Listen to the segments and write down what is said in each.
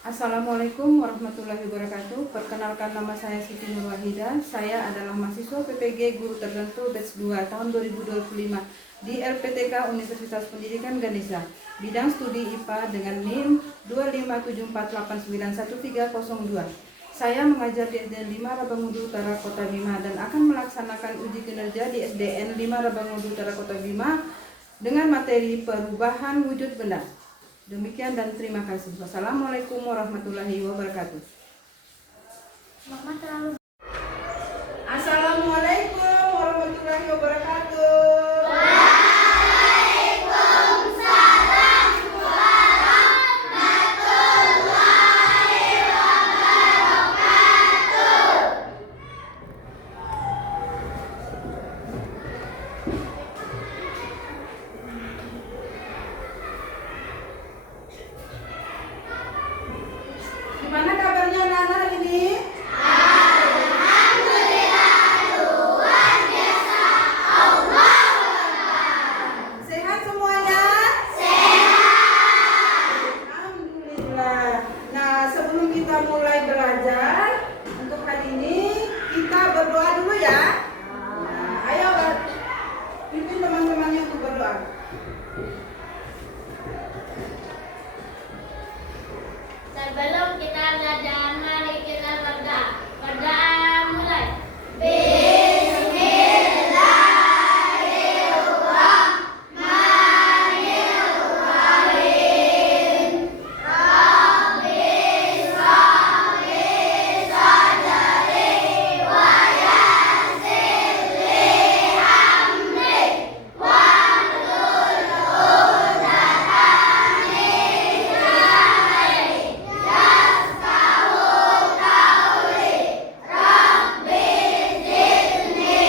Assalamualaikum warahmatullahi wabarakatuh. Perkenalkan, nama saya Siti Nur Wahida. Saya adalah mahasiswa PPG Guru Tertentu Batch 2 tahun 2025 di LPTK Universitas Pendidikan Ganesha. Bidang studi IPA dengan NIM 25748911302. Saya mengajar di SDN 5 Rabangudu Utara Kota Bima dan akan melaksanakan uji kinerja di SDN 5 Rabangudu Utara Kota Bima dengan materi perubahan wujud benda. Demikian dan terima kasih. Wassalamualaikum warahmatullahi wabarakatuh. Assalamualaikum warahmatullahi wabarakatuh. Waalaikumsalam warahmatullahi wabarakatuh. Gimana kabarnya anak-anak hari ini? Alhamdulillah, luar biasa. Allah Sehat semuanya? sehat. Alhamdulillah. Nah, sebelum kita mulai belajar untuk hari ini, kita berdoa dulu ya. Nah, ayo pimpin teman-temannya untuk berdoa. Sebelum kita belajar, mari kita berdoa. Berdoa mulai. Bismillahirrahmanirrahim. Rabbi shrah li sadri wa yassir li amri wahlul 'uqdatam min lisani yafqahu qawli. Rabbi zidni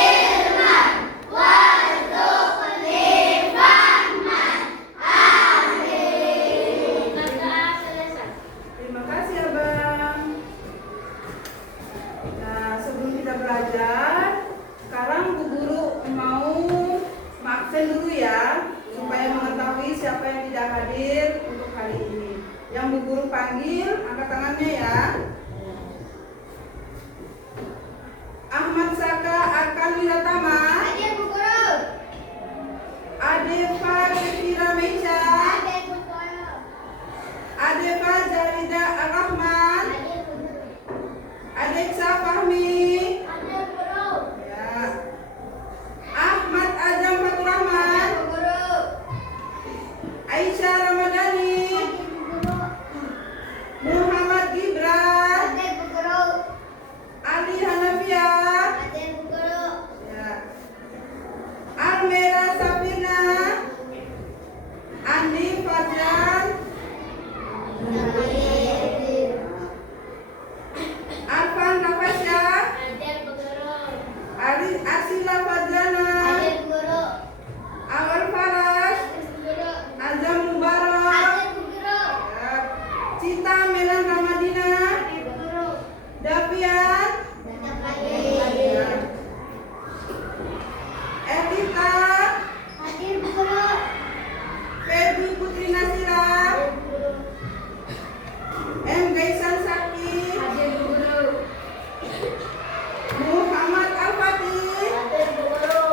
ilman warzuqni fahman. Amin. Berdoa selesai. Terima kasih Abang. Nah, sebelum kita belajar, sekarang Bu Guru mau absen dulu ya, supaya mengetahui siapa yang tidak hadir untuk hari ini. Yang Bu Guru panggil, angkat tangannya ya. Ahmad Saka Arkan Wiratama, Hadir Bu Guru. Adefa Kefira Mecha, Hadir Bu Guru. Adefa Jarida Ar-Rahman, Hadir Bu Guru. Adeksa Fahmi, Hadir Bu Guru. ya. Ahmad Azam Fatur Rahman, Hadir Bu Guru. Aisyah Ramadhani, Hadir Bu Guru. Muhammad Gibran, Hadir Bu Guru. Ali Hanafia, Hadir Bu Guru. ya. Almera Safina, Andi Fadlan, Arfan Nafasya, Hadir Bu Guru. Asila Fadlana, Hadir Bu Guru. Awal Faras, Hadir Bu Guru. Azam Mubarak, Hadir Bu Guru. ya. Cita Melan Ramadina, Hadir Bu Guru. Davian, Tetap hadir. ya. Evita, Hadir Bu Guru. Feby Putri Nasira, Hadir Bu Guru. M. Gaisan Saki, Hadir Bu Guru. Muhammad Al-Fatih, Hadir Bu Guru.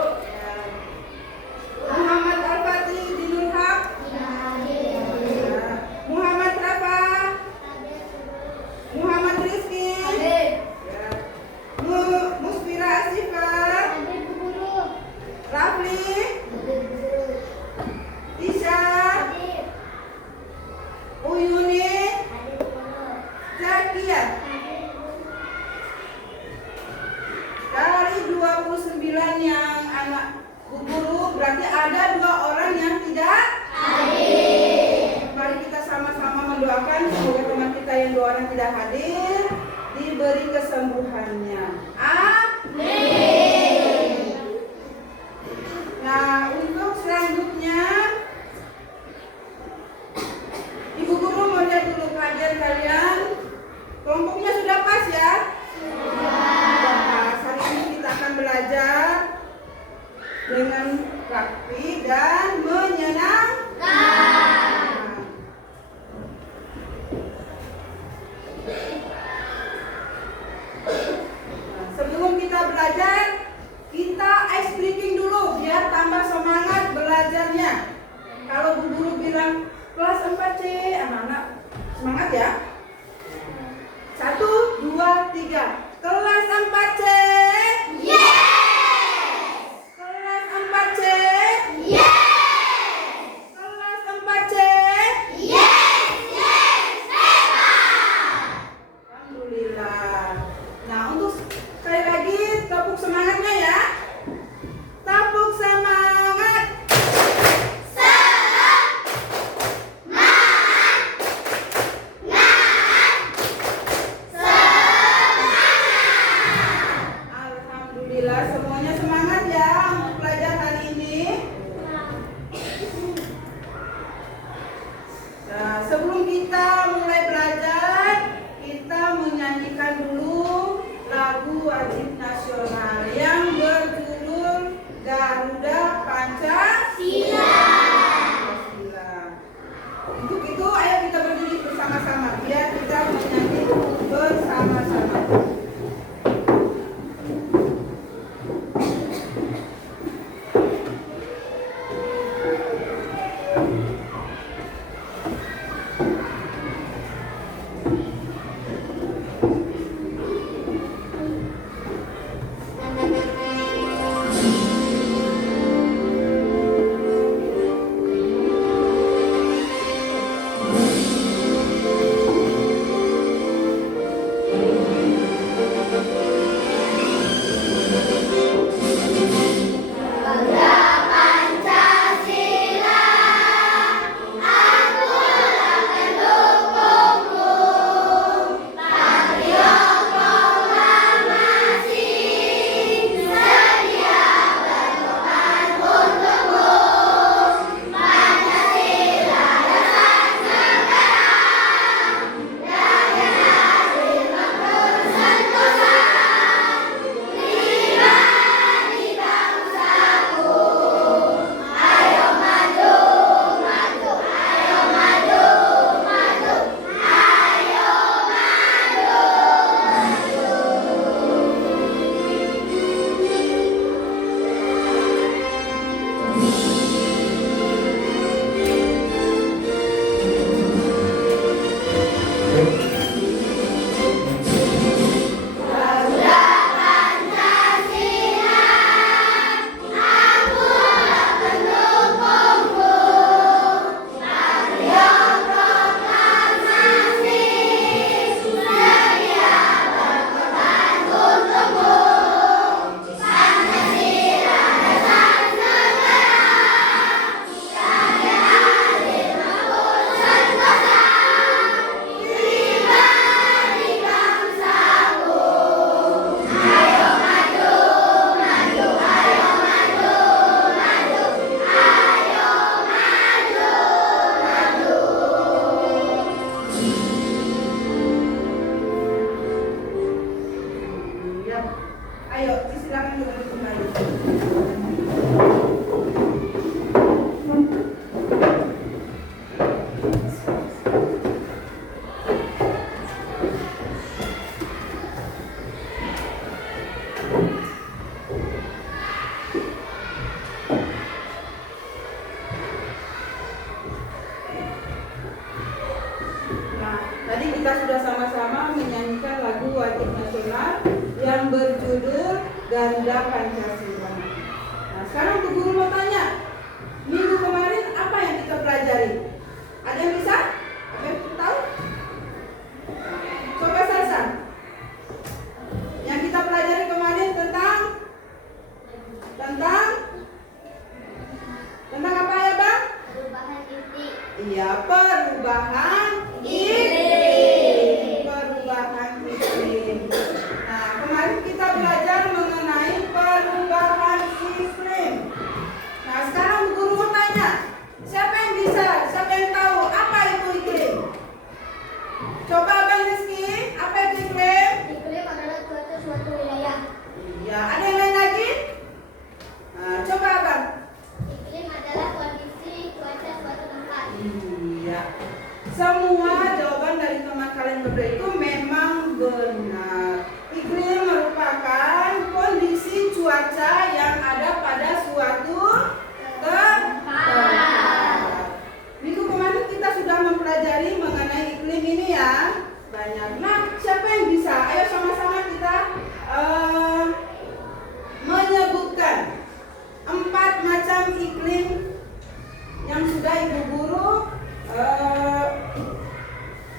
Muhammad Al-Fatih Dinul Haq, Hadir. ya. Muhammad Rafa, Hadir Bu Guru. Muhammad Rizki, Hadir. ya. Musfira Asifa, Hadir Bu Guru. Rafli, Hadir Bu Guru. Isya, Hadir. Uyuni, Hadir Bu Guru. Zakia. Hadir Bu Guru. Dari 29 yang anak Bu Guru, berarti ada 2 orang yang tidak Hadir. Mari kita sama-sama mendoakan semoga teman kita yang 2 orang tidak hadir diberi kesembuhannya. Amin. Nah, untuk selanjutnya Ibu Guru mau lihat dulu pelajaran kalian. Kelompoknya sudah pas ya? Sudah pas. Hari ini kita akan belajar dengan rapi dan menyenangkan. Semangat ya. 1, 2, 3. Kelas 4C. Kelas 4C. Kelas 4C. Alhamdulillah. Nah, untuk sekali lagi tepuk semangatnya ya. Tepuk semangat. Alhamdulillah, semuanya semangat ya untuk belajar hari ini. Nah, sebelum kita mulai belajar, kita menyanyikan dulu lagu wajib nasional yang berjudul Garuda Pancasila. Untuk itu, ayo kita berdiri bersama-sama biar kita menyanyi bersama-sama. Ayo, silakan duduk kembali. Nah, tadi kita sudah sama-sama menyanyikan lagu wajib nasional yang berjudul Garuda Pancasila. Nah, sekarang Bu Guru mau tanya, minggu kemarin apa yang kita pelajari? Ada yang bisa? Ada yang tahu? Coba Salsa. Yang kita pelajari kemarin tentang apa ya Bang? Perubahan iklim. Iya, perubahan iklim. Perubahan iklim. Nah, kemarin kita belajar mengenai perubahan iklim. Nah, sekarang Bu Guru mau tanya, siapa yang tahu apa itu iklim? Coba Abang Rizky, apa itu iklim? Iklim adalah cuaca suatu wilayah. Iya, ada yang lain lagi? Nah, coba Abang. Iklim adalah kondisi cuaca suatu tempat. Iya. Semua jawaban dari teman kalian berdua itu memang benar. Iklim merupakan kondisi cuaca yang ada pada suatu tempat. Minggu kemarin kita sudah mempelajari mengenai iklim banyak. Nah, siapa yang bisa? Ayo sama-sama kita menyebutkan 4 macam iklim yang sudah Ibu Guru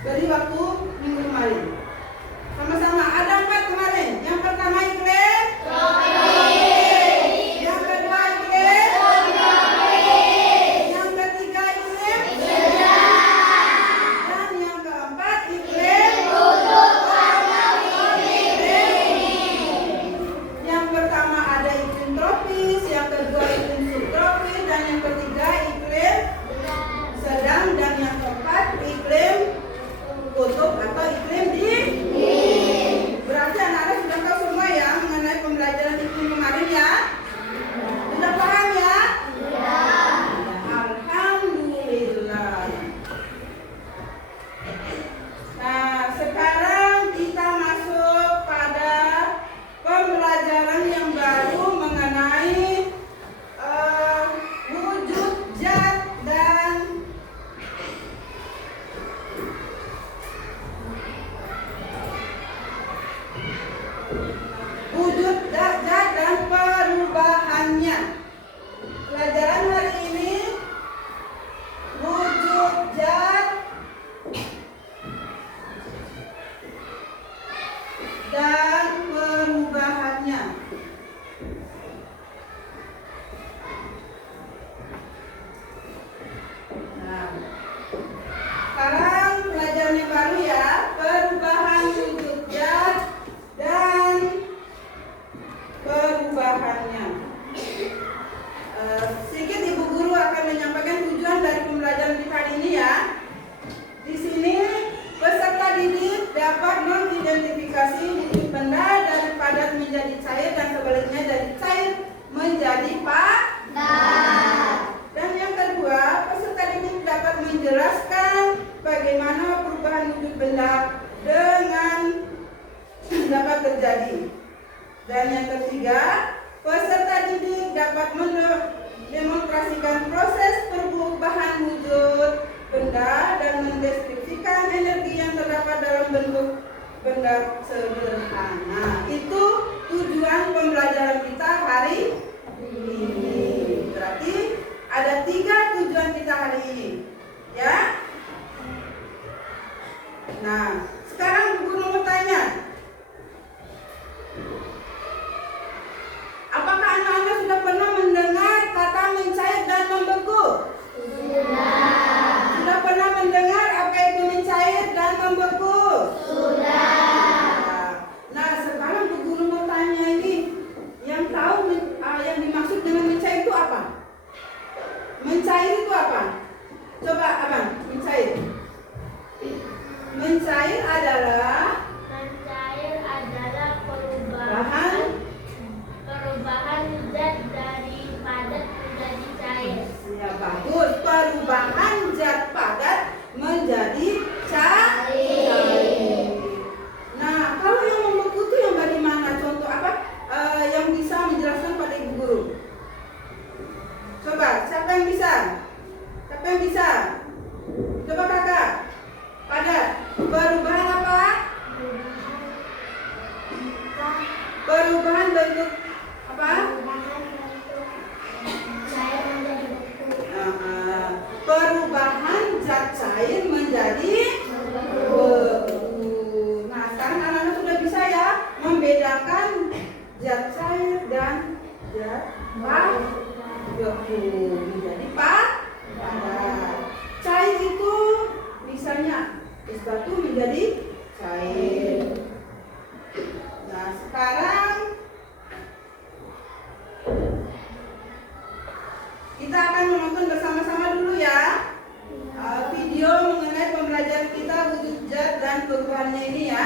beri waktu minggu kemarin. Sama-sama, ada 4 kemarin. Yang pertama iklim tropis. Yang kedua iklim tropis. Yang ketiga iklim sedang. Dan yang keempat iklim kutub panas. Yang pertama ada iklim tropis, yang kedua iklim subtropis, dan yang ketiga iklim sedang, dan yang keempat iklim kutub atau iklim dingin. Berarti anak-anak sudah tahu semua ya mengenai pembelajaran iklim kemarin ya? Sudah paham ya? Ya. Alhamdulillah. Nah, sekarang kita masuk pada pembelajaran yang baru mengenai wujud zat dan perubahannya. Pelajaran hari ini wujud zat dan perubahannya. Nah, sekarang pelajaran yang baru ya, perubahan wujud zat dan perubahannya. Sedikit Ibu Guru akan menyampaikan tujuan dari pembelajaran kita hari ini ya. Di sini peserta didik dapat mengidentifikasi wujud benda dari padat menjadi cair dan sebaliknya dari cair menjadi padat. Dan yang kedua, peserta didik dapat menjelaskan bagaimana perubahan wujud benda dengan dapat terjadi. Dan yang ketiga, peserta didik dapat mendemonstrasikan proses perubahan wujud benda dan mendeskripsikan energi yang terdapat dalam bentuk benda sederhana. Itu tujuan pembelajaran kita hari ini. Berarti ada 3 tujuan kita hari ini, ya. Nah, sekarang Guru mau tanya, apakah anak-anak sudah pernah mendengar kata mencair dan membeku? Sudah. Sudah pernah mendengar apa itu mencair dan membeku? Sudah. Nah, sekarang Bu Guru mau tanya ini, yang tahu yang dimaksud dengan mencair itu apa? Mencair itu apa? Coba Abang, mencair. Mencair adalah perubahan zat dari padat menjadi cair. Ya, bagus. Perubahan zat padat menjadi cair. Nah, kalau yang membeku itu yang bagaimana? Contoh apa yang bisa menjelaskan pada Ibu Guru? Coba, siapa yang bisa? Siapa yang bisa? Coba Kakak. Padat. Perubahan apa? Perubahan bentuk apa? Perubahan zat cair menjadi beku. Nah, sekarang anak-anak sudah bisa ya membedakan zat cair dan zat beku menjadi padat. Cair itu misalnya es batu menjadi cair. Nah, sekarang kita akan menonton bersama-sama dulu ya video mengenai pembelajaran kita wujud zat dan perubahannya ini ya.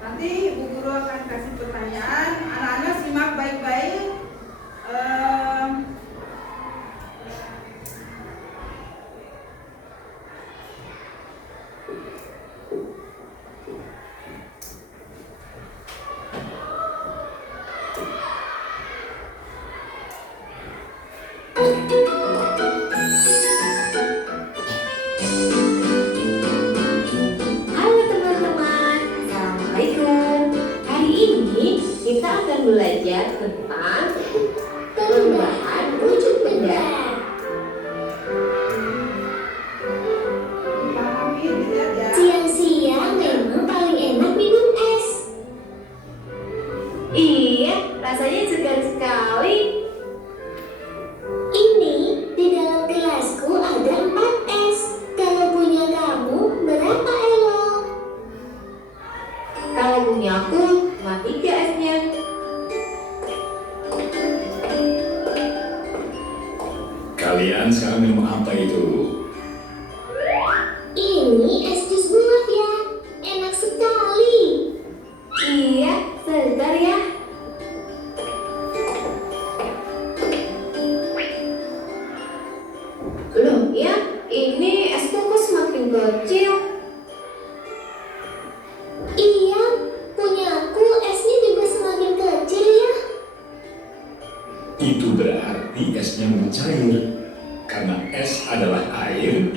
Nanti Bu Guru akan kasih pertanyaan, anak-anak simak baik-baik.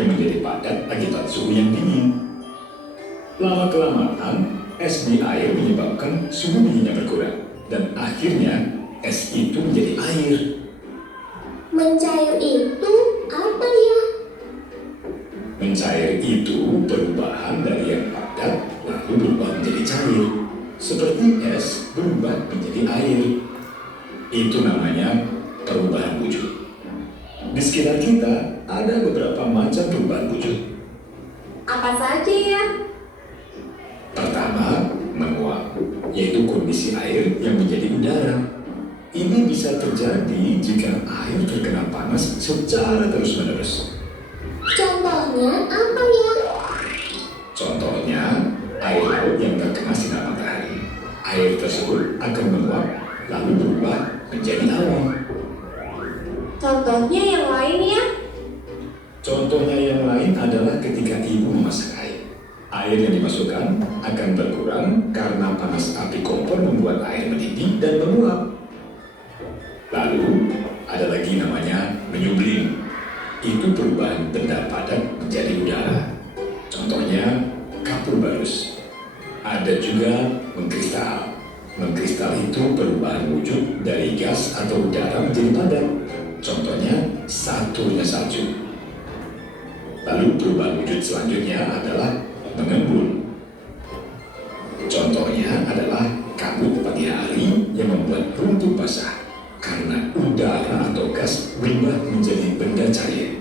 yang menjadi padat akibat suhu yang dingin. Lama-kelamaan, es di air menyebabkan suhu dinginnya berkurang, dan akhirnya es itu menjadi air. Mencair itu apa ya? Mencair itu perubahan dari yang padat lalu berubah menjadi cair, seperti es berubah menjadi air. Itu namanya perubahan wujud. Di sekitar kita ada beberapa macam perubahan wujud. Apa saja ya? Pertama, menguap, yaitu kondisi air yang menjadi udara. Ini bisa terjadi jika air terkena panas secara terus-menerus. Contohnya apa ya? Contohnya, air laut yang terkena sinar matahari. Air tersebut akan menguap, lalu berubah menjadi awan. Contohnya yang lain ya? Contohnya yang lain adalah ketika ibu memasak air. Air yang dimasukkan akan berkurang karena panas api kompor membuat air mendidih dan menguap. Lalu, ada lagi namanya menyublim. Itu perubahan benda padat menjadi udara. Contohnya, kapur barus. Ada juga mengkristal. Mengkristal itu perubahan wujud dari gas atau udara menjadi padat. Contohnya, satunya salju. Lalu perubahan wujud selanjutnya adalah mengembun. Contohnya adalah kabut pagi hari yang membuat rumput basah karena udara atau gas berubah menjadi benda cair.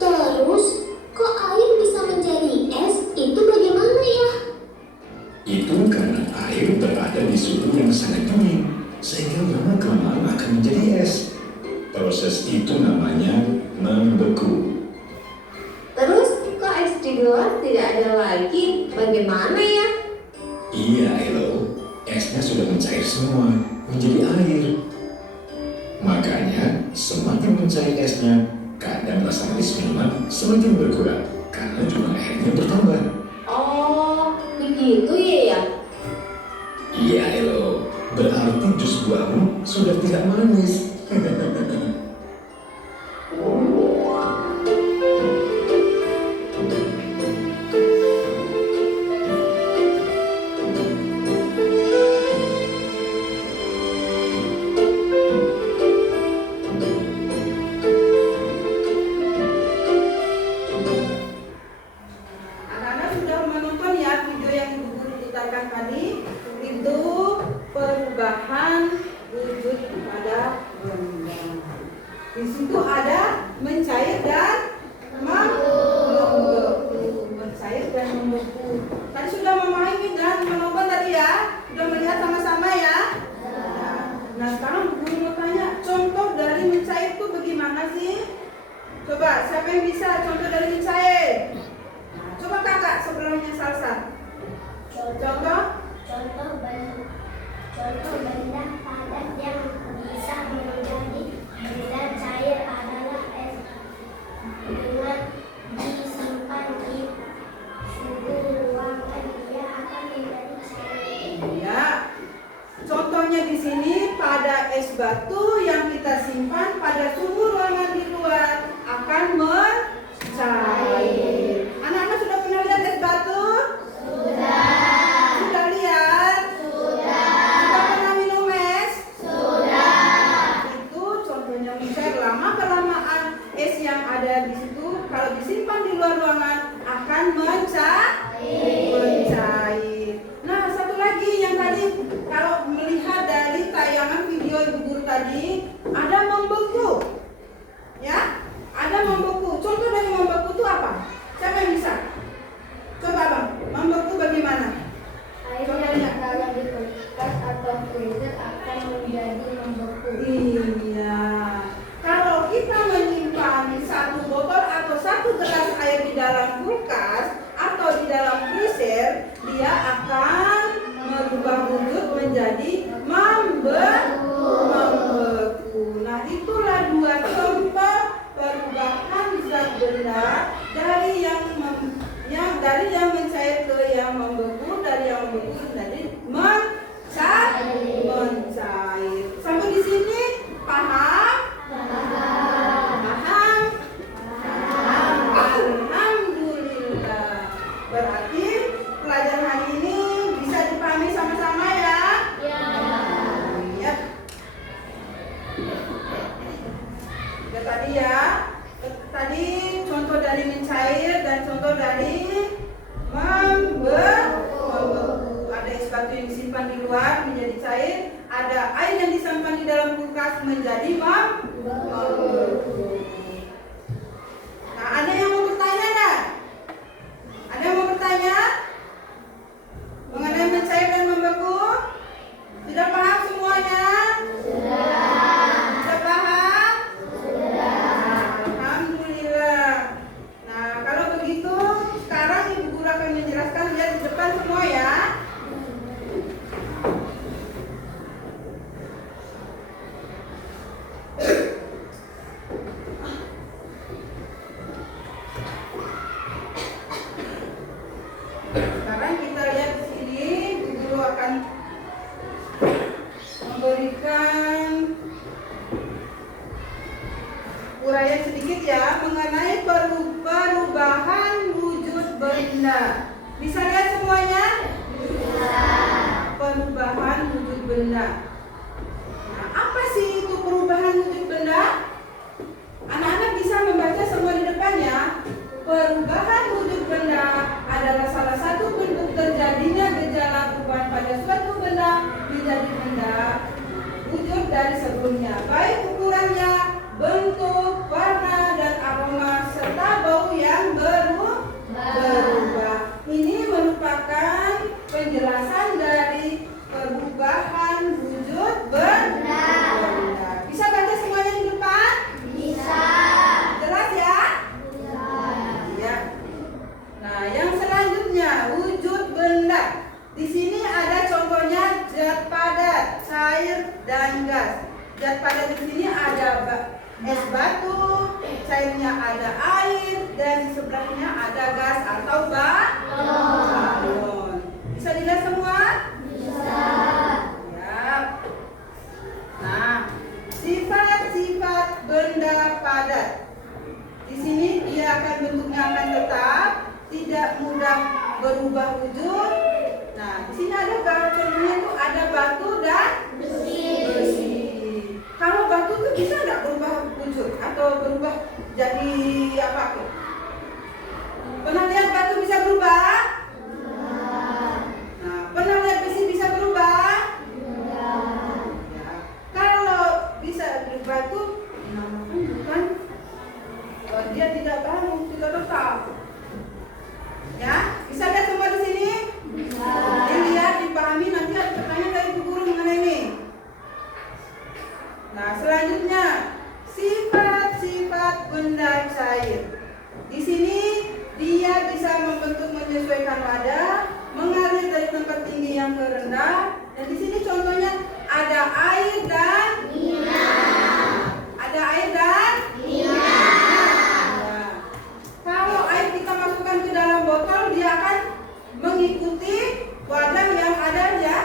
Terus, kok air bisa menjadi es? Itu bagaimana ya? Itu karena air berada di suhu yang sangat dingin, sehingga lama-kelamaan akan menjadi es. Proses itu namanya membeku. Terus, kok es di gelas tidak ada lagi? Bagaimana ya? Iya, Elo, esnya sudah mencair semua, menjadi air. Makanya, semakin mencair esnya, kadang rasa manis minuman semakin berkurang, karena jumlah airnya bertambah. Oh, begitu ya? Iya, Elo, berarti jus buahmu sudah tidak manis. Anak-anak sudah menonton ya video yang Ibu Guru putarkan tadi. Itu perubahan wujud pada benda. Di situ ada mencair dan membeku. Mencair dan membeku. Tadi sudah memahami dan menonton tadi ya. Sudah melihat sama-sama ya. Nah sekarang Ibu Guru mau tanya, contoh dari mencair itu bagaimana sih? Coba siapa yang bisa contoh dari mencair? Nah, coba kakak sebelumnya Salsa. Contoh? Contoh benda padat yang bisa menjadi benda cair adalah es. Dengan disimpan di suhu ruangan, dia akan menjadi cair. Ya. Contohnya di sini pada es batu yang kita simpan pada suhu ruangan di luar akan mencair. Anak-anak sudah pernah lihat es batu? Sudah. Sudah lihat? Sudah. Sudah pernah minum es? Sudah. Itu contohnya mencair. Lama-kelamaan es yang ada di situ kalau disimpan di luar ruangan akan mencair. Nah, satu lagi yang tadi kalau melihat dari tayangan video Ibu Guru tadi ada membeku. Ya? Ada membeku. Contoh dari membeku itu apa? Siapa yang bisa? Coba Bang, membeku bagaimana? Air yang ditaruh di kulkas atau freezer akan menjadi membeku. Iya. Kalau kita menyimpan satu botol atau satu gelas air di dalam kulkas atau di dalam freezer, dia akan merubah wujud menjadi membeku. Nah, itulah dua contoh perubahan zat benda dari yang mencair ke yang membeku, dari yang membeku menjadi mencair. Sampai di sini paham? Paham? Paham. contoh dari membeku. Ada es batu yang disimpan di luar menjadi cair, ada air yang disimpan di dalam kulkas menjadi membeku. Nah, ada yang mau bertanya enggak? Ada yang mau bertanya mengenai mencair dan membeku? Sudah paham semuanya? Sudah paham? Alhamdulillah. Nah, kalau begitu sekarang Ibu Guru akan menjelaskan, lihat di depan semua ya. Sekarang kita lihat di sini, Ibu Guru akan memberikan uraian sedikit ya mengenai perubahan wujud benda. Bisa lihat semuanya? Bisa. Perubahan wujud benda. Nah, apa sih itu perubahan wujud benda? Anak-anak bisa membaca semua di depannya. Perubahan wujud benda adalah salah satu bentuk terjadinya gejala perubahan pada suatu benda menjadi benda wujud dari sebelumnya, baik ukurannya, bentuk, warna, dan aroma, serta bau yang berubah. Ini merupakan penjelasan dari perubahan wujud benda. Bisa baca semuanya di depan? Bisa. Jelas ya? Ya. Nah, yang selanjutnya wujud benda. Di sini ada contohnya zat padat, cair, dan gas. Zat padat di sini ada es batu, cairnya ada air, dan di sebelahnya ada gas atau balon. Bisa dilihat semua? Bisa. Ya. Nah, sifat-sifat benda padat. Di sini dia bentuknya akan tetap, tidak mudah berubah wujud. Nah, di sini ada contohnya tuh ada batu dan besi. Kalau batu tuh bisa nggak berubah wujud atau berubah jadi apa tuh? Pernah lihat batu bisa berubah? Nah, pernah lihat besi bisa berubah? Ya. Kalau bisa berubah tuh, namanya bukan dia tidak bangun, tidak tetap. Ya, bisa lihat semua di sini? Bisa. Dilihat, dipahami, nanti ada pertanyaan dari Bu Guru mengenai ini. Nah, selanjutnya sifat-sifat benda cair. Di sini dia bisa membentuk menyesuaikan wadah, mengalir dari tempat tinggi yang ke rendah. Dan di sini contohnya ada air dan minyak. Ada air dan minyak. Nah, kalau air kita masukkan ke dalam botol, dia akan mengikuti wadah yang ada ya.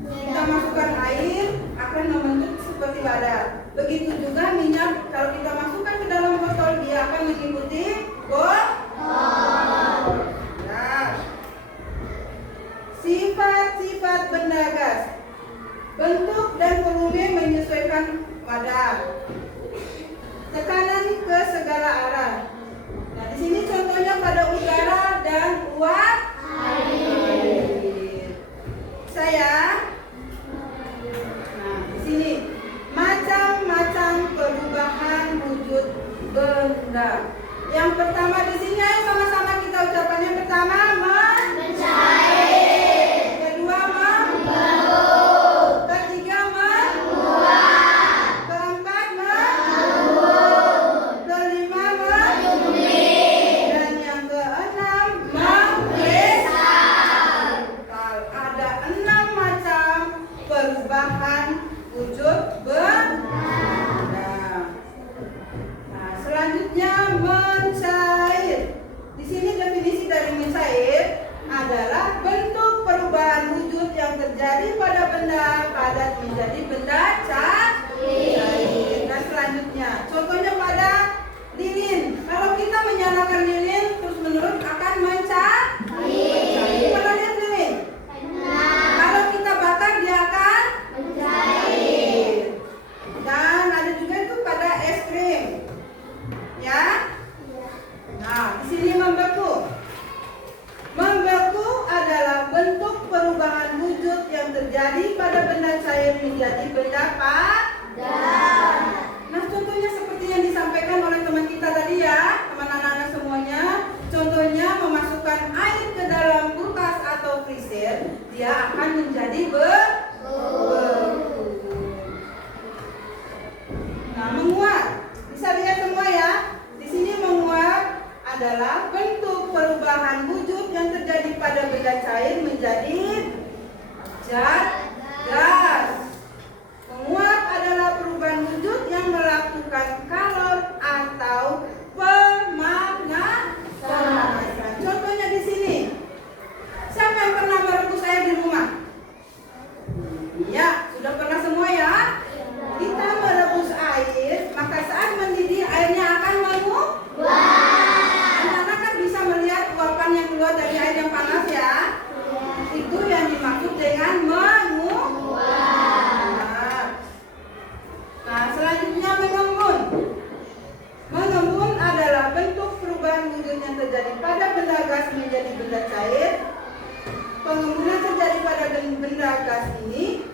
Kita masukkan air akan membentuk seperti wadah. Begitu juga minyak, kalau kita masukkan ke dalam botol, dia akan mengikuti botol. Nah, sifat-sifat benda gas. Bentuk dan volume menyesuaikan wadah. Tekanan ke segala arah. Nah, di sini contohnya pada udara dan uap air. Saya. Nah, di sini macam-macam perubahan wujud benda. Yang pertama di sini ayo sama-sama kita ucapannya. Pertama mencair. Kedua membeku. Ketiga menguap. Keempat mengembun. Kelima menyumit. Dan yang keenam membesar. Ada 6 macam perubahan wujud benda. Nah, selanjutnya mencair. Di sini definisi dari mencair adalah bentuk perubahan wujud yang terjadi pada benda padat menjadi benda cair. Dan selanjutnya, contohnya pada lilin. Kalau kita menyalakan lilin terus menerus akan mencair. Pernah lihat lilin? Kalau kita bakar dia akan mencair. Dan ada juga itu pada es krim. Ya. Nah, di sini membeku. menjadi benda padat. Nah, contohnya seperti yang disampaikan oleh teman kita tadi ya, teman anak-anak semuanya. Contohnya memasukkan air ke dalam kulkas atau freezer, dia akan menjadi beku. Nah, menguap. Bisa lihat semua ya. Di sini menguap adalah bentuk perubahan wujud yang terjadi pada benda cair menjadi zat gas. Menguap adalah perubahan wujud yang melakukan kalor atau pemanasan. Contohnya di sini. Siapa yang pernah merebus air di rumah? Ya, sudah pernah semua ya? Kita merebus air, maka saat mendidih airnya akan menguap. Anak-anak kan bisa melihat uapan yang keluar dari air yang panas ya. Itu yang dimaksud dengan menguap. Nah, selanjutnya mengembun. Mengembun adalah bentuk perubahan wujud yang terjadi pada benda gas menjadi benda cair. Pengembunan terjadi pada benda gas ini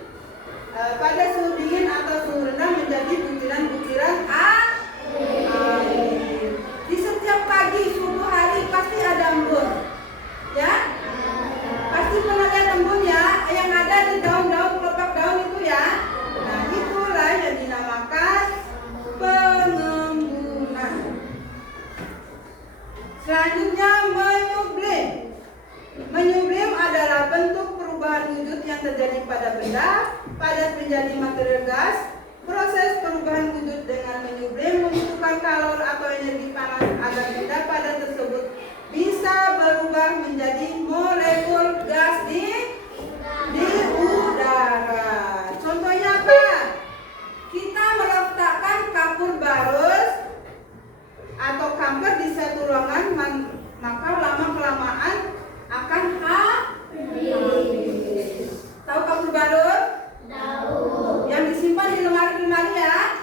pada suhu dingin atau suhu rendah menjadi butiran-butiran air. Di setiap pagi, subuh hari pasti ada embun, ya? Pasti pernah lihat embun ya, yang ada di daun-daun, kelopak daun itu ya. Nah, itulah yang dinamakan pengembunan. Selanjutnya menyublim. Menyublim adalah bentuk perubahan wujud yang terjadi pada benda padat menjadi material gas. Proses perubahan wujud dengan menyublim membutuhkan kalor atau energi panas agar benda padat tersebut bisa berubah menjadi molekul gas di udara. Contohnya apa? Kita meletakkan kapur barus atau kamper di satu ruangan, maka lama-kelamaan akan habis. Tahu kapur barus? Tahu. Yang disimpan di lemari-lemari ya?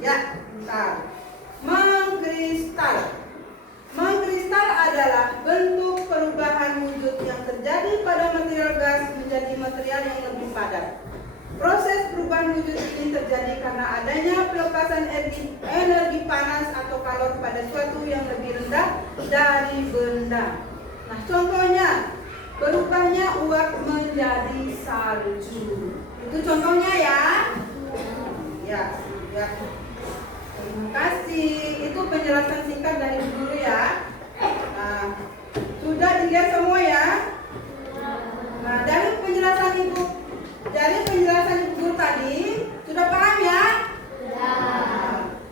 Ya, bentar. Mengkristal. Mengkristal adalah bentuk perubahan wujud yang terjadi pada material gas menjadi material yang lebih padat. Proses perubahan wujud ini terjadi karena adanya pelepasan energi panas atau kalor pada suatu yang lebih rendah dari benda. Nah, contohnya berubahnya uap menjadi salju. Itu contohnya ya. Ya. Terima kasih. Itu penjelasan singkat dari guru ya. Nah, sudah dilihat semua ya. Nah, dari penjelasan ibu guru tadi sudah paham ya?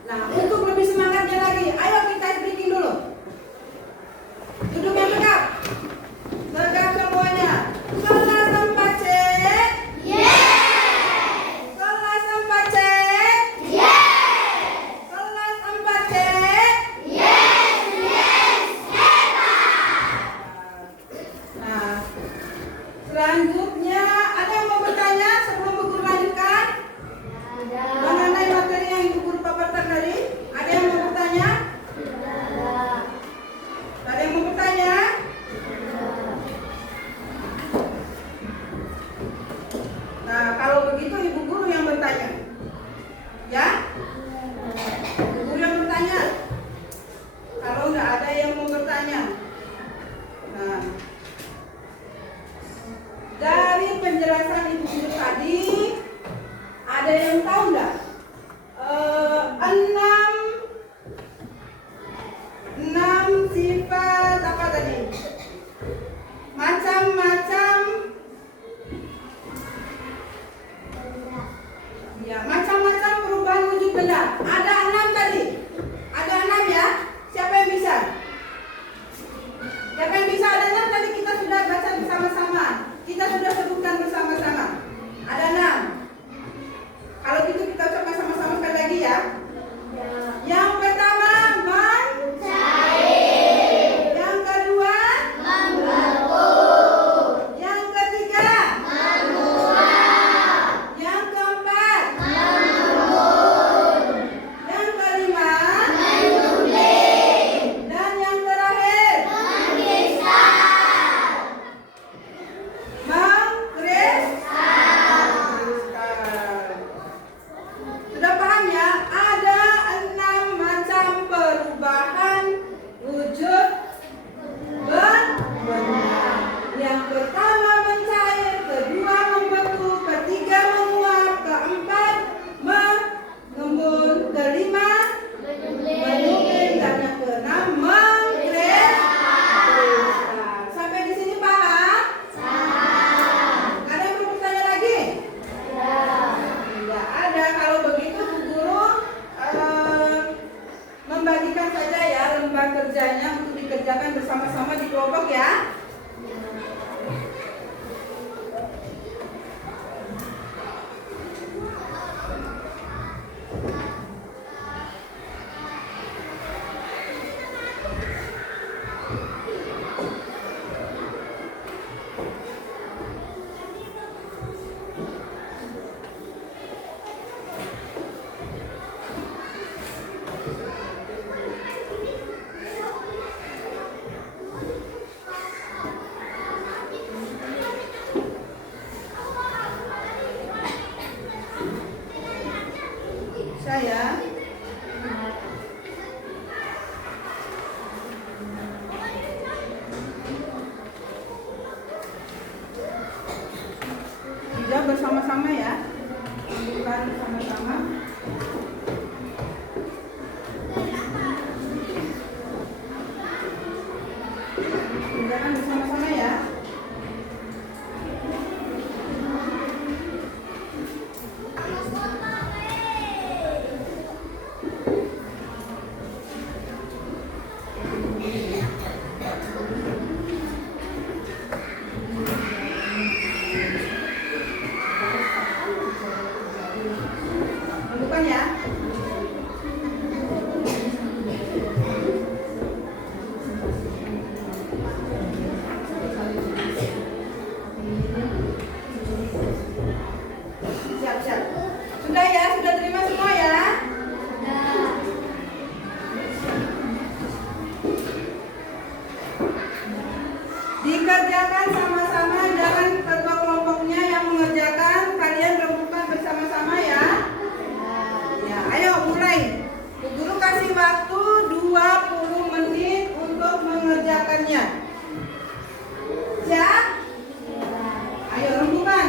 Nah, untuk lebih semangatnya lagi, ayo kita speaking dulu. Duduk yang tegap. Tegap semuanya. Kelas 4C. Kelas 4C. Kelas 4C. dikerjakan bersama-sama di kelompok ya. Saya dijawab bersama-sama ya, bukan sama-sama. Kerjakan bersama-sama ya. Bukan ya. Siap-siap. Sudah ya, sudah terima semua ya. Dikerjakan sama-sama, jangan ketua kelompoknya yang mengerjakan, kalian rembukan bersama-sama ya. Ya, ayo mulai. Bu Guru kasih waktu 20 menit untuk mengerjakannya. Siap? Ayo rembukan.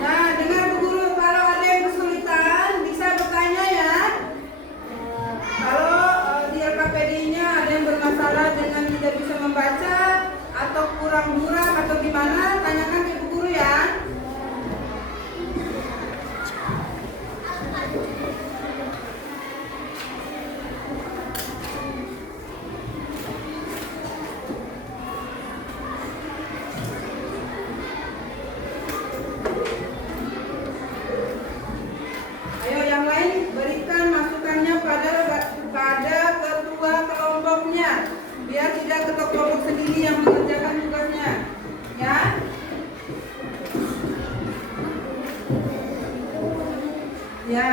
Nah, dengar Bu Guru, kalau ada yang kesulitan bisa bertanya ya. Kalau di LKPD-nya ada yang bermasalah dengan tidak bisa membaca atau kurang buram atau gimana, tanyakan ke Bu Guru ya. Ayo yang lain berikan masukannya pada ketua kelompoknya, biar tidak ketua kelompok sendiri yang mengerjakan tugasnya, ya. Ya.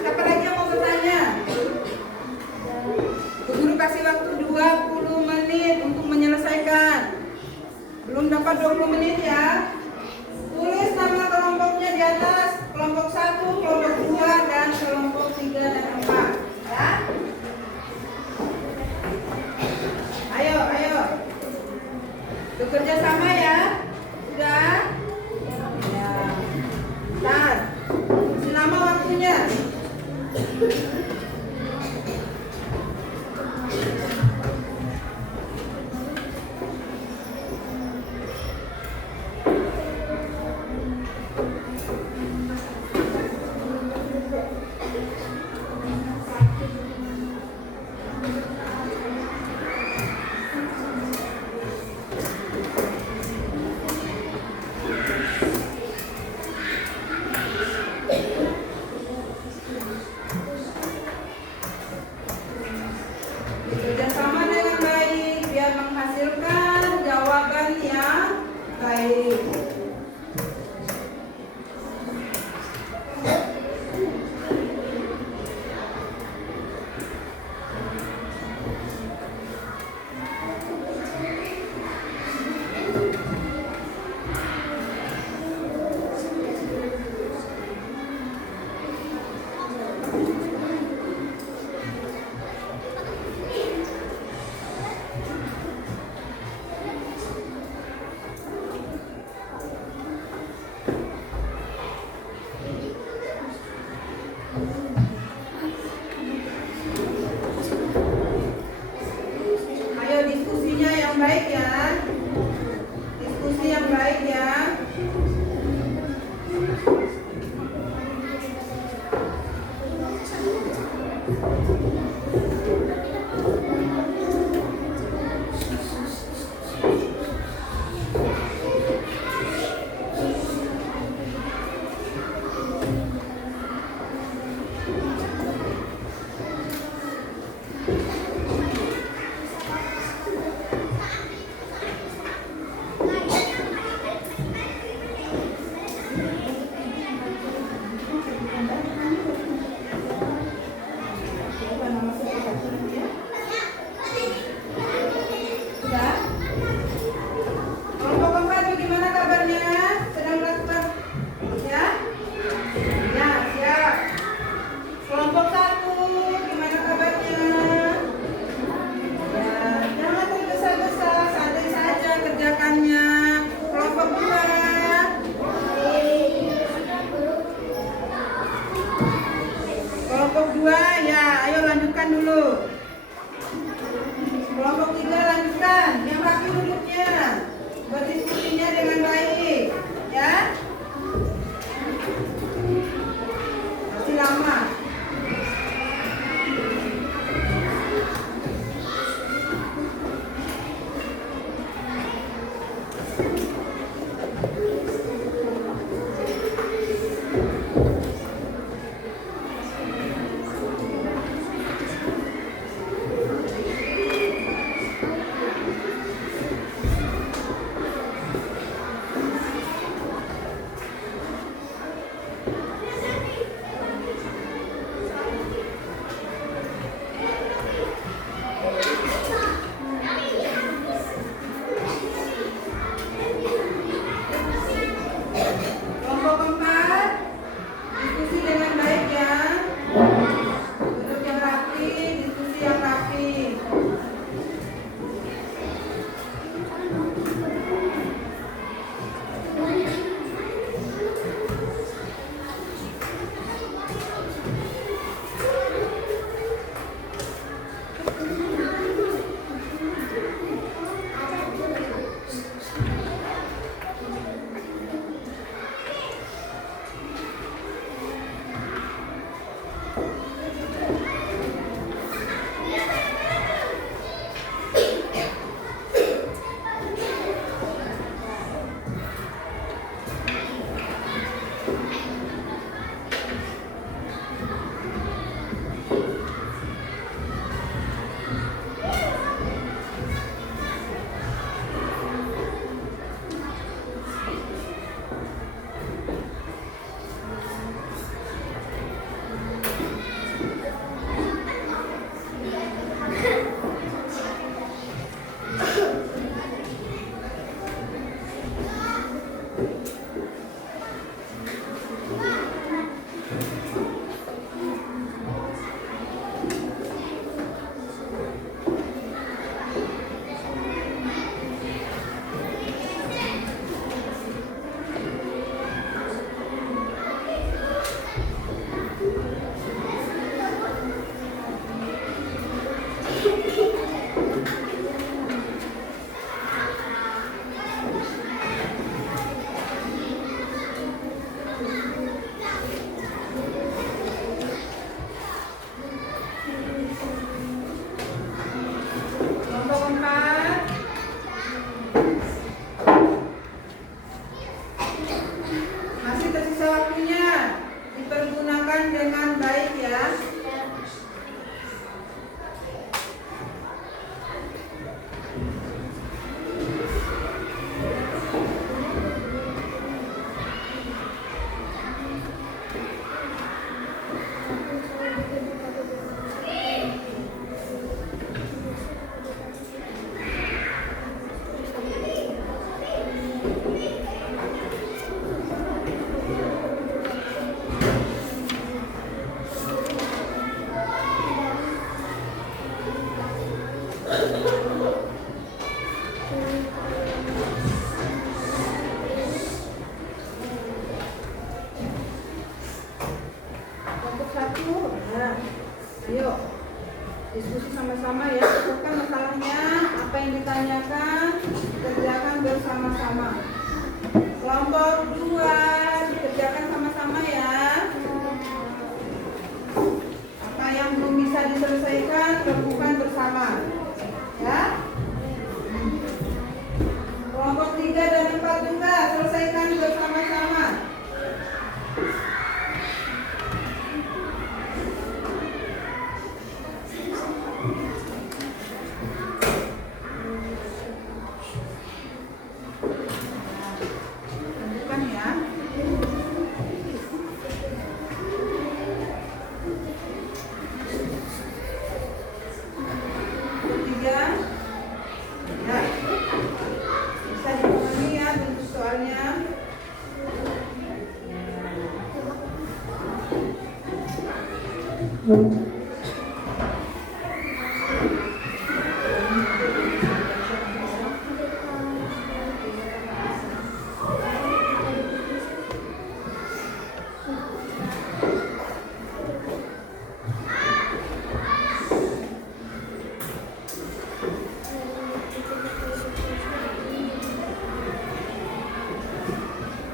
Siapa lagi yang mau bertanya? Bu Guru kasih waktu 20 menit untuk menyelesaikan. Belum dapat 20 menit ya. Tulis nama kelompoknya di atas. Kelompok 1, kelompok 2, dan kelompok 3 dan 4. Ya. Ayo. Bekerja sama ya. Sudah? Ya. Bentar. Kasih nama waktunya. Kelompok keempat, diskusi dengan baik ya. Duduk yang rapi, diskusi yang rapi. Kelompok keempat, masih tersisa waktunya, dipergunakan dengan baik ya. Kelompok satu, nah, ayo diskusi sama-sama ya, sebutkan masalahnya, apa yang ditanyakan, kerjakan bersama-sama. Kelompok dua, dikerjakan sama-sama ya. Apa yang belum bisa diselesaikan, lakukan bersama ya. Kelompok 3 dan 4 juga selesaikan bersama-sama. Lanjutkan ya. Ketiga, ya, bisa dipahami ya bentuk soalnya.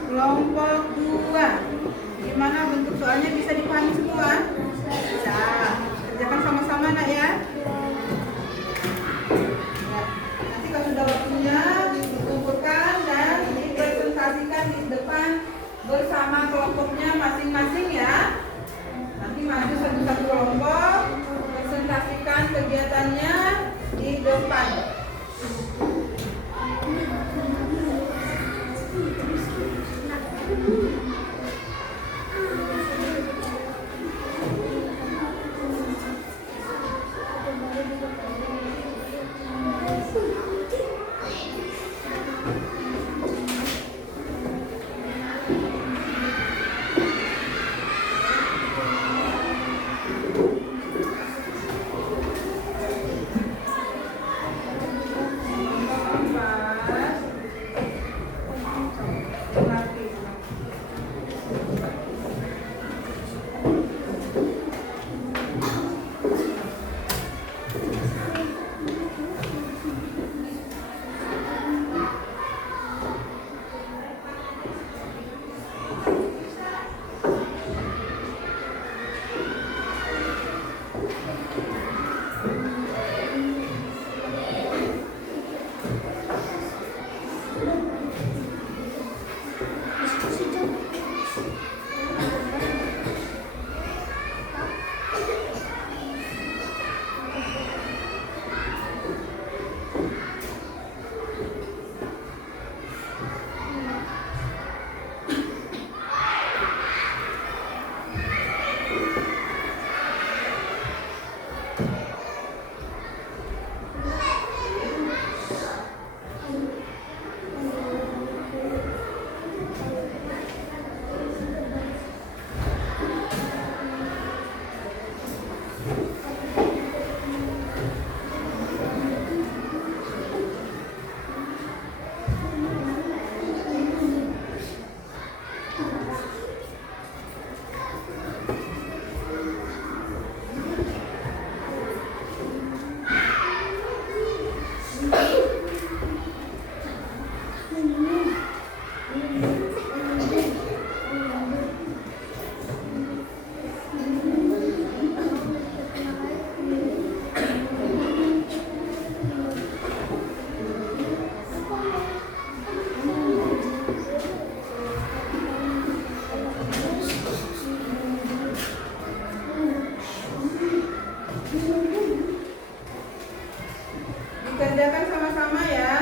Kelompok 2, gimana bentuk soalnya, bisa dipahami semua? Bisa. Kerjakan sama-sama nak ya. Ya. Nanti kalau sudah waktunya dikumpulkan dan kelompoknya masing-masing ya. Nanti maju satu-satu kelompok, presentasikan kegiatannya di depan. Dikerjakan sama-sama ya.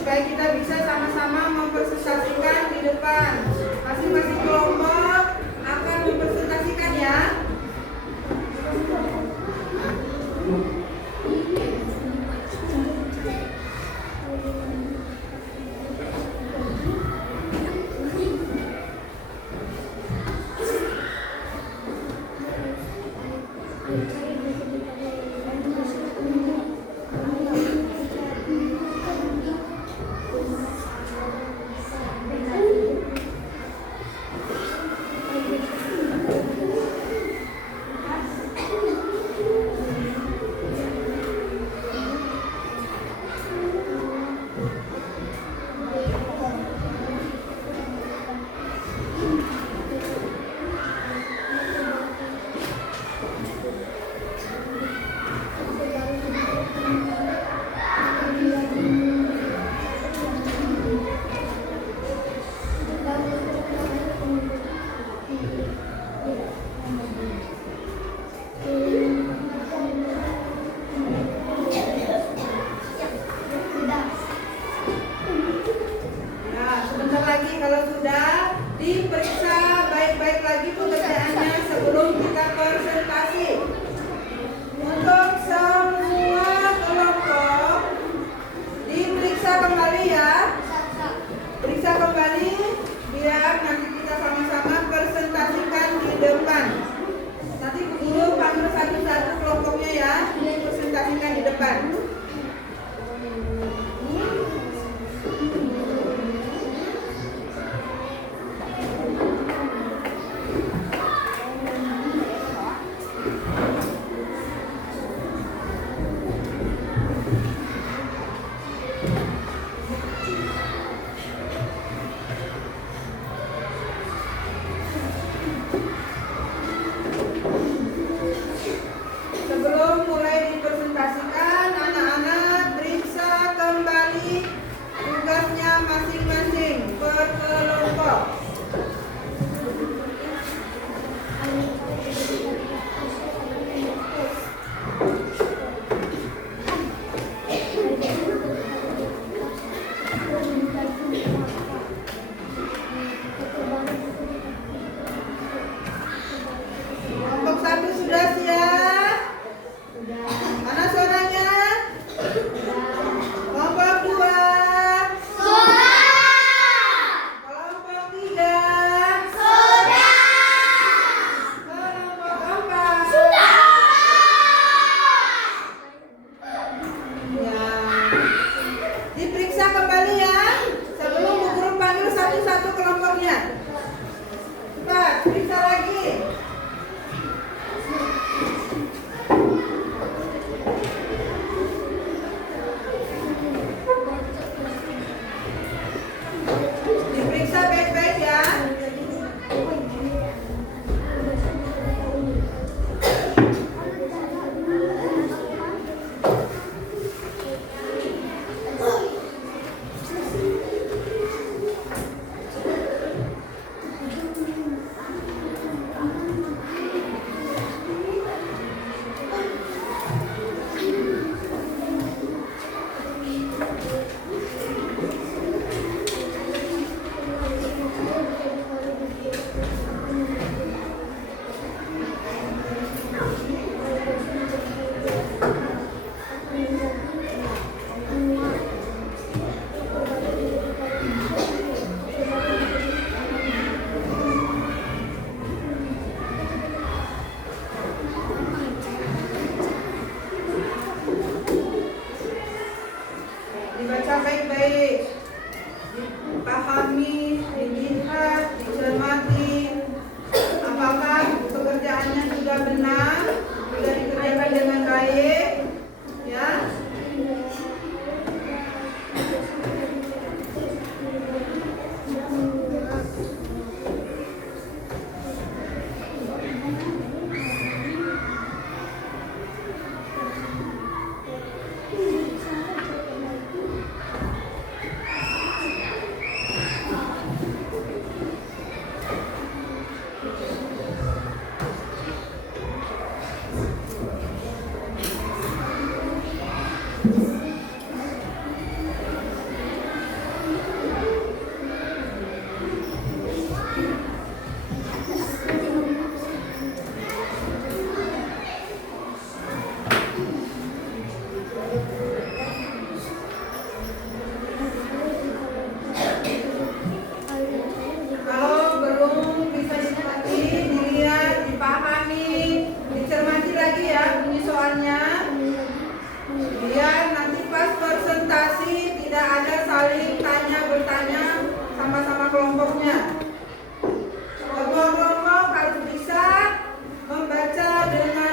Supaya kita bisa sama-sama mempresentasikan di depan. Masing-masing kelompok akan mempresentasikan ya.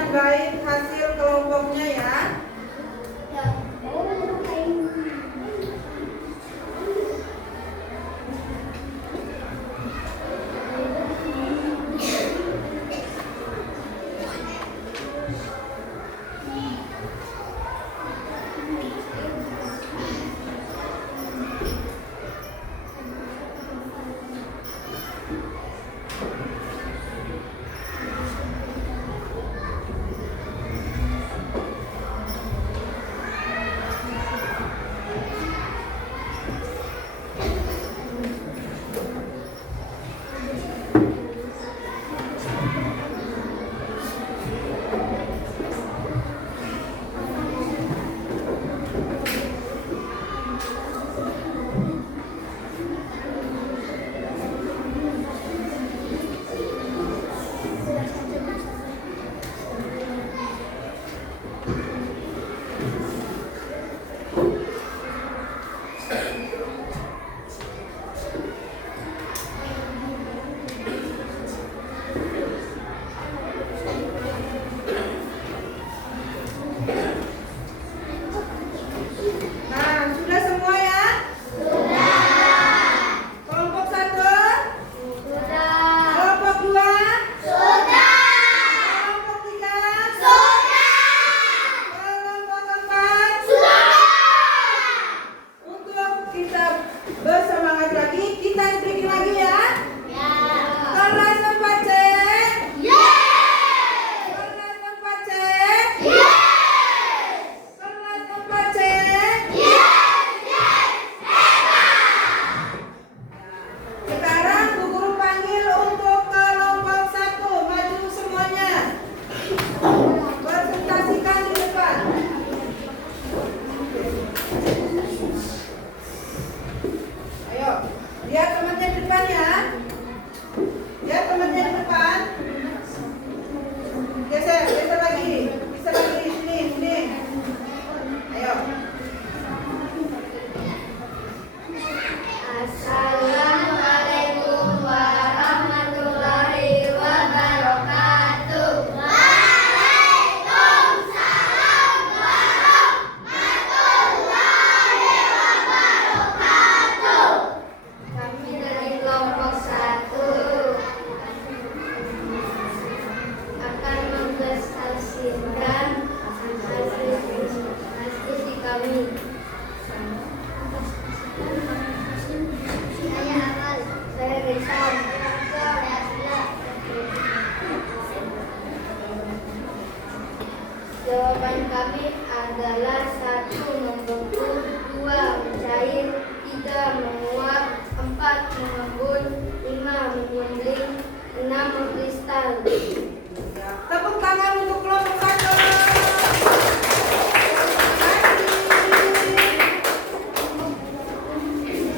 baik hasil kelompoknya ya. Jawaban kami adalah 1. Membeku, 2. Mencair, 3. Menguap, 4. Mengembun, 5. Mengguling, 6. Mengkristal. Tepuk tangan untuk kelompok 1.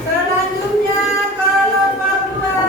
Selanjutnya kelompok 2.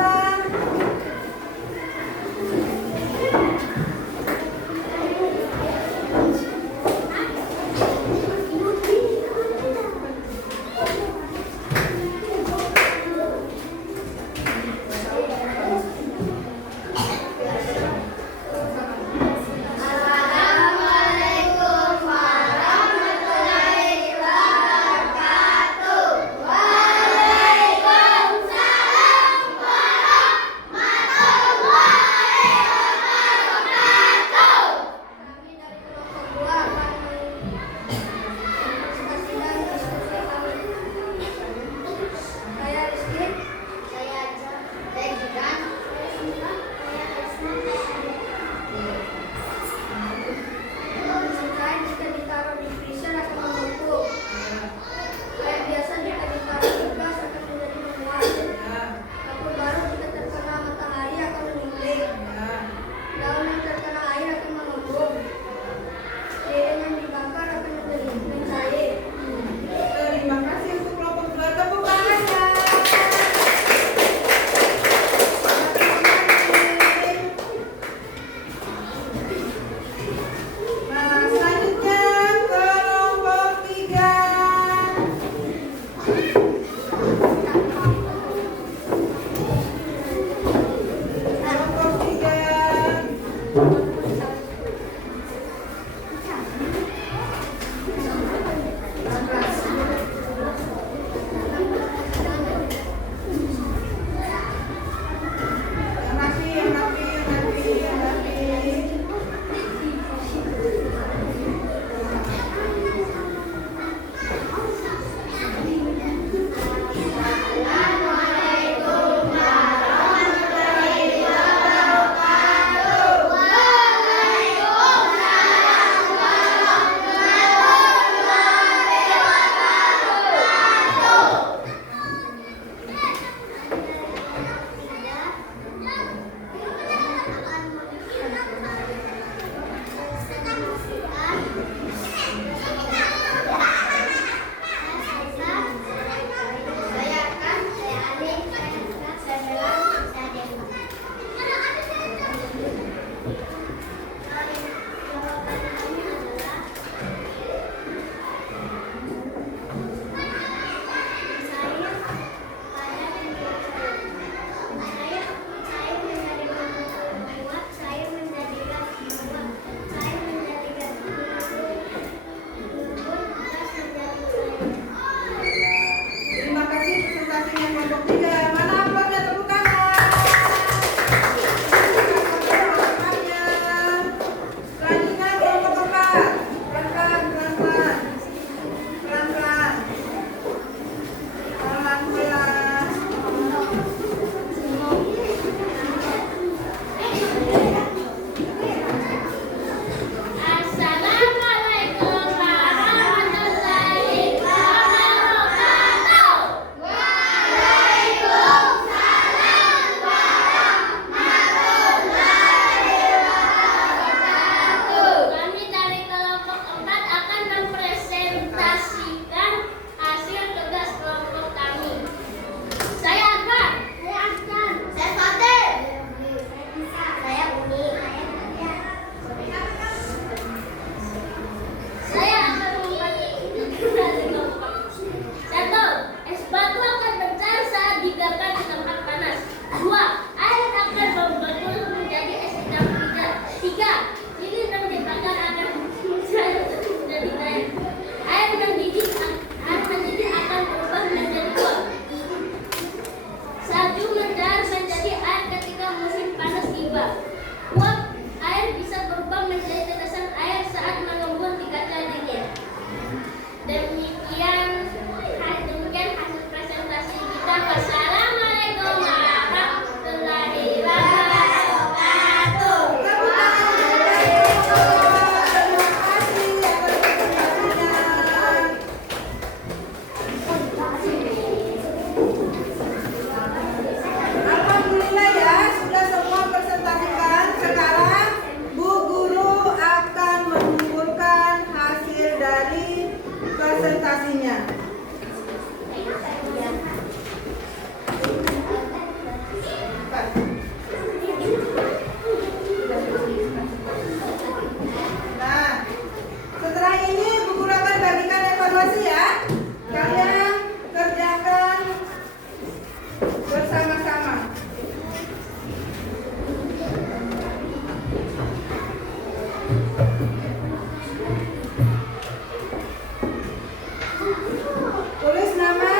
Tulis nama.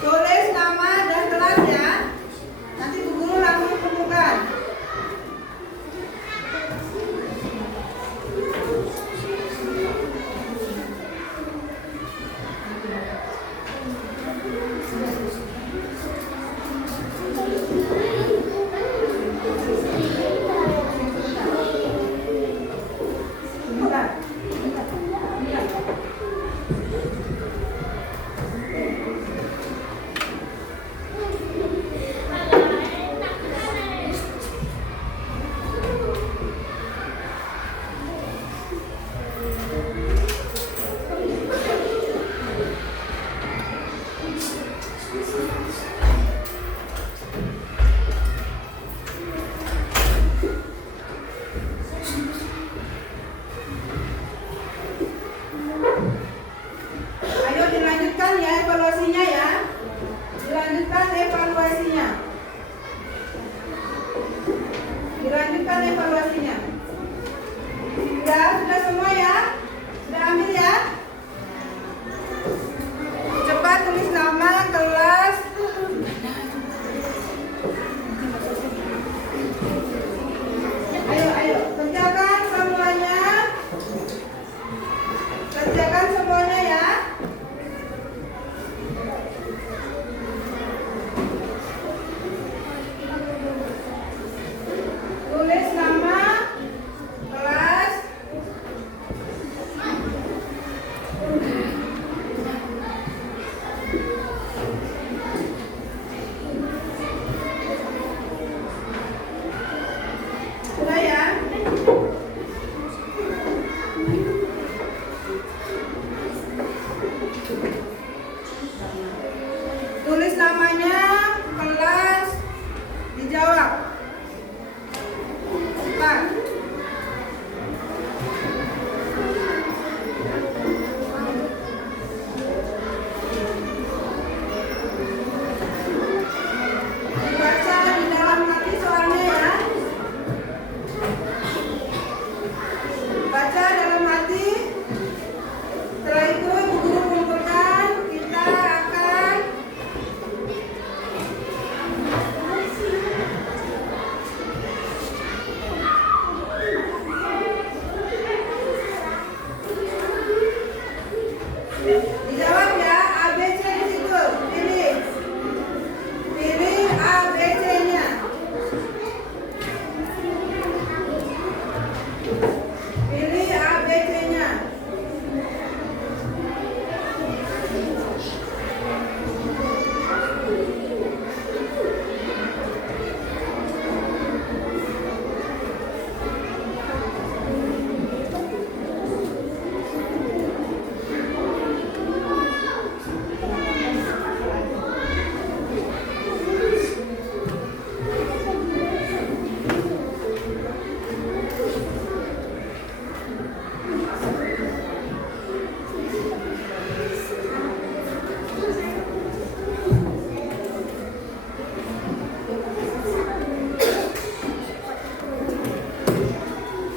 Tulis nama dan kelas ya. Nanti Bu Guru langsung temukan. Ayo dilanjutkan ya evaluasinya ya. Dilanjutkan evaluasinya. Dilanjutkan evaluasinya. Sudah semua ya? Sudah ambil ya? Cepat tulis nama, kelas. Ayo, kerjakan semuanya. Kerjakan semuanya ya. Tulis nama, kelas. Sudah ya? Tulis namanya, kelas, dijawab. Cepat. Dibaca di dalam hati soalnya ya. Baca dalam hati. Setelah itu Ibu Guru kumpulkan. Kita akan dijawab ya. A, B, C di situ. Pilih. Pilih A, B, C-nya. Pilih A, B, C-nya.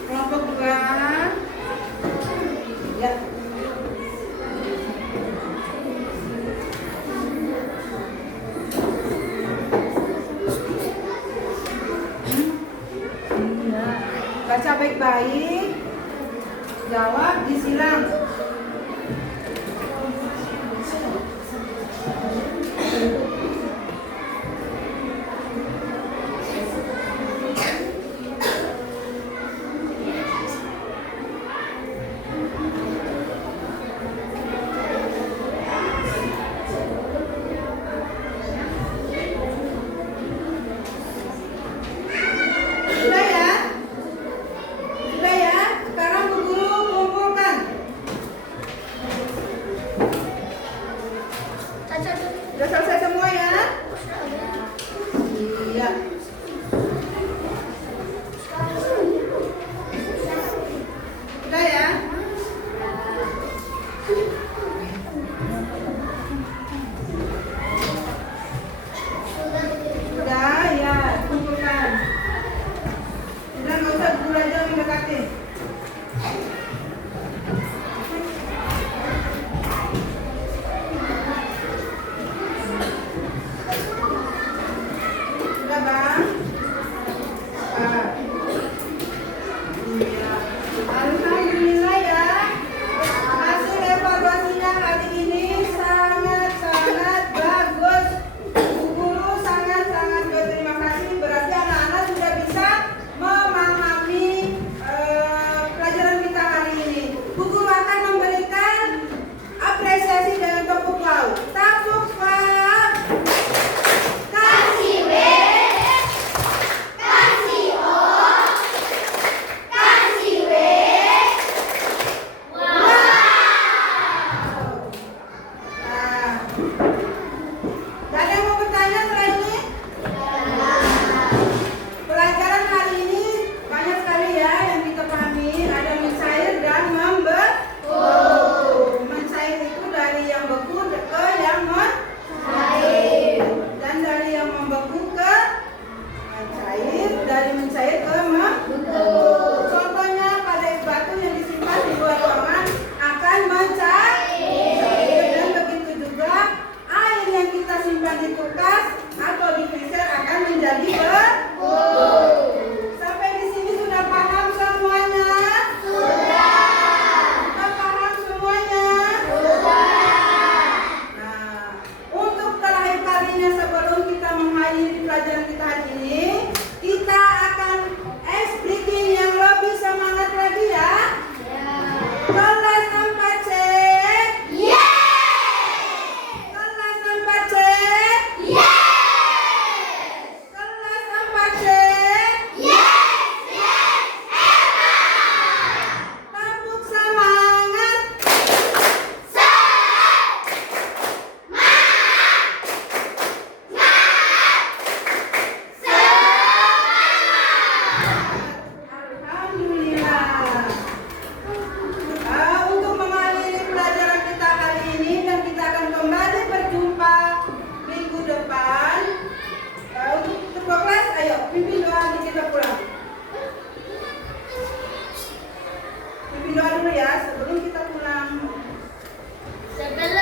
Kelompok 2. Ya. Baca baik-baik. Jawab disilang. Sudah ya? Sudah ya? Sekarang Bu Guru kumpulkan. Setelah